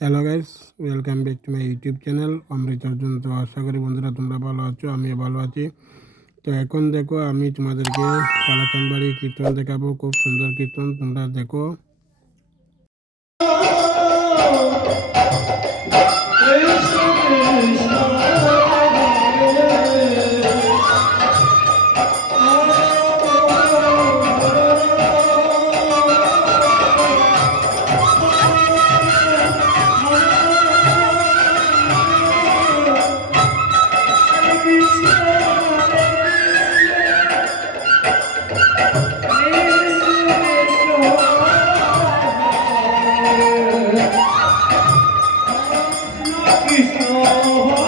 Hello guys welcome back to my YouTube channel Amrit Arjun তো আশা করি বন্ধুরা তোমরা ভালো আছো, আমিও ভালো আছি। তো এখন দেখো, আমি তোমাদেরকে কালাচানবাড়ি কীর্তন দেখাবো, খুব সুন্দর কীর্তন, তোমরা দেখো। 一首。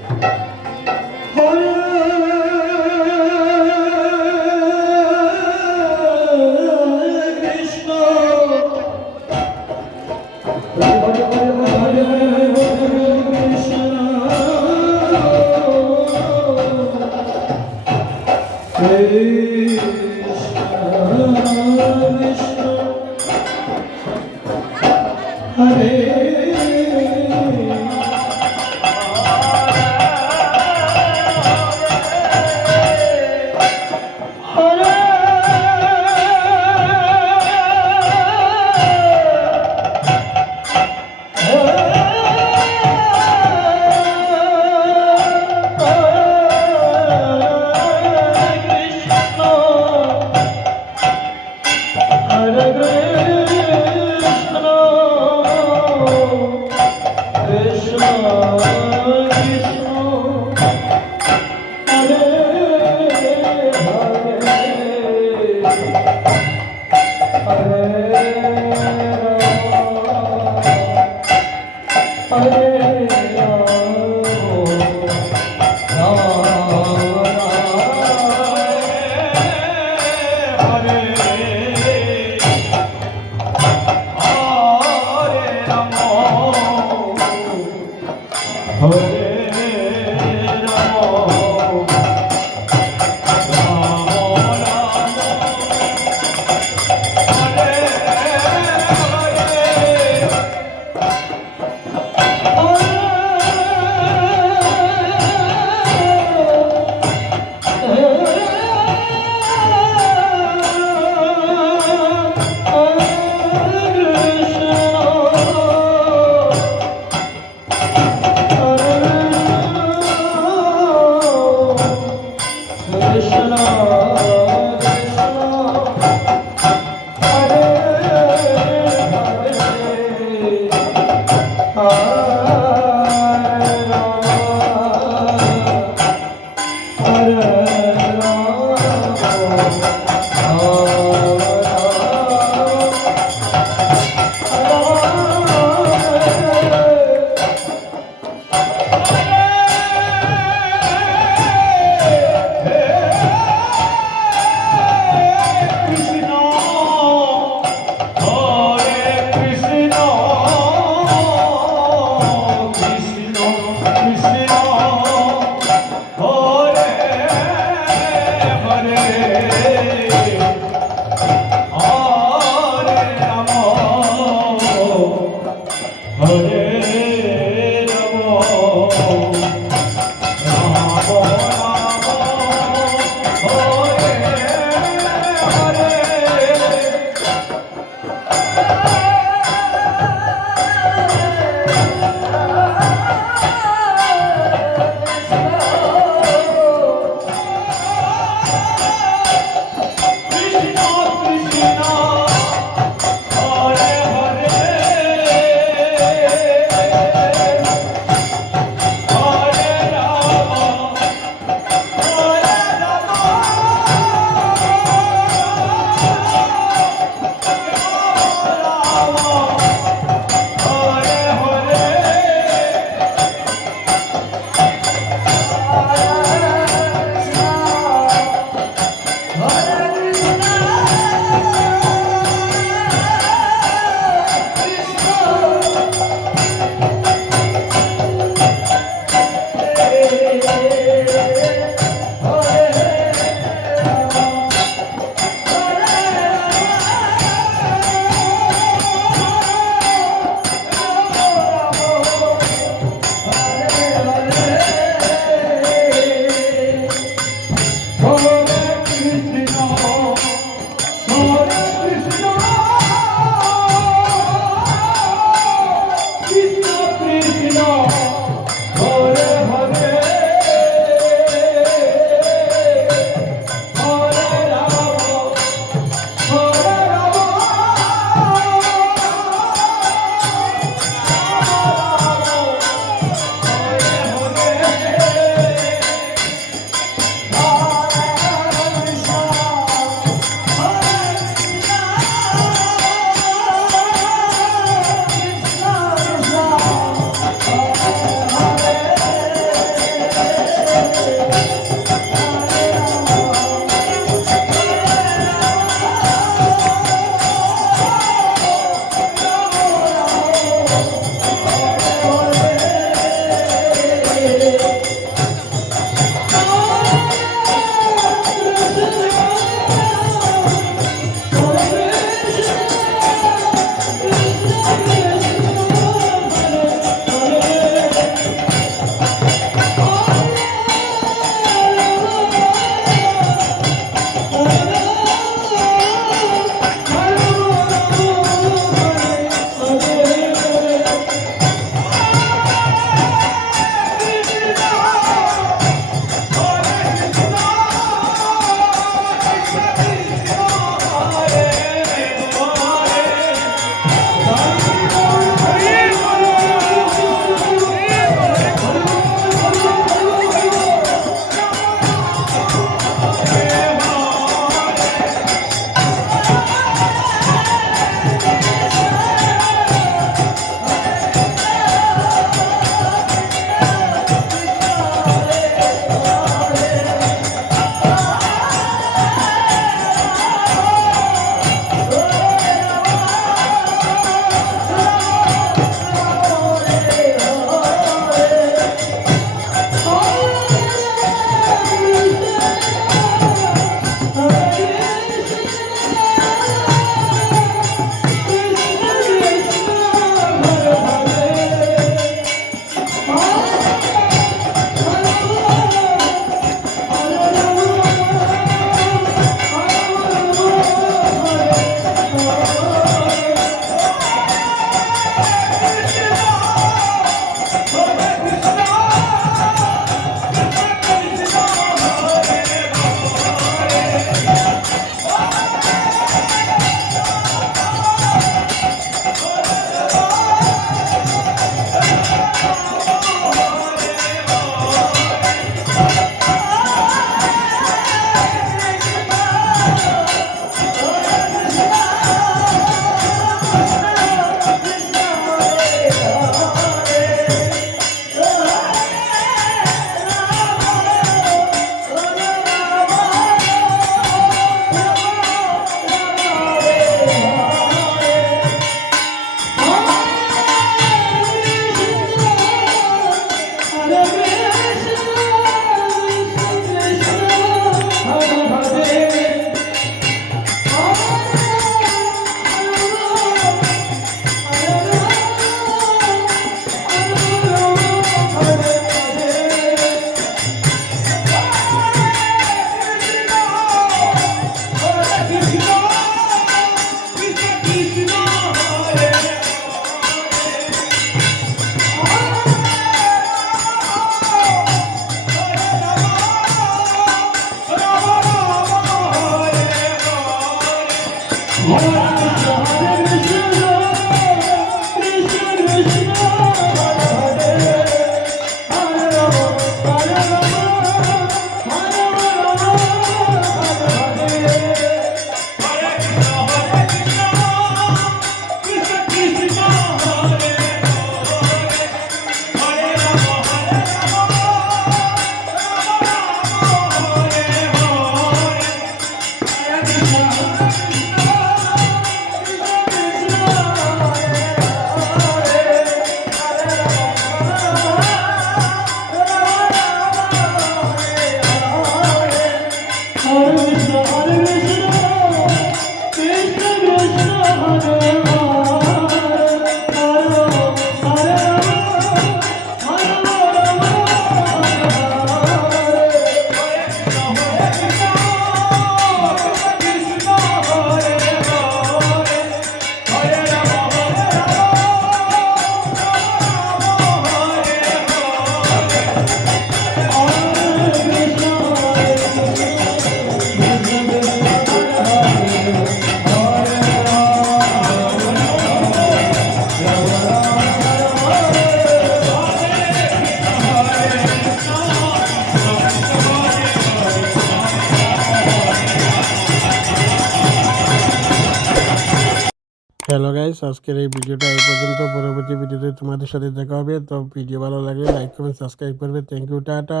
গাইস আজকের এই ভিডিওটা এই পর্যন্ত পরবর্তী ভিডিওতে তোমাদের সাথে দেখা হবে তো ভিডিও ভালো লাগলে লাইক কমেন্ট সাবস্ক্রাইব করবে থ্যাংক ইউ টাটা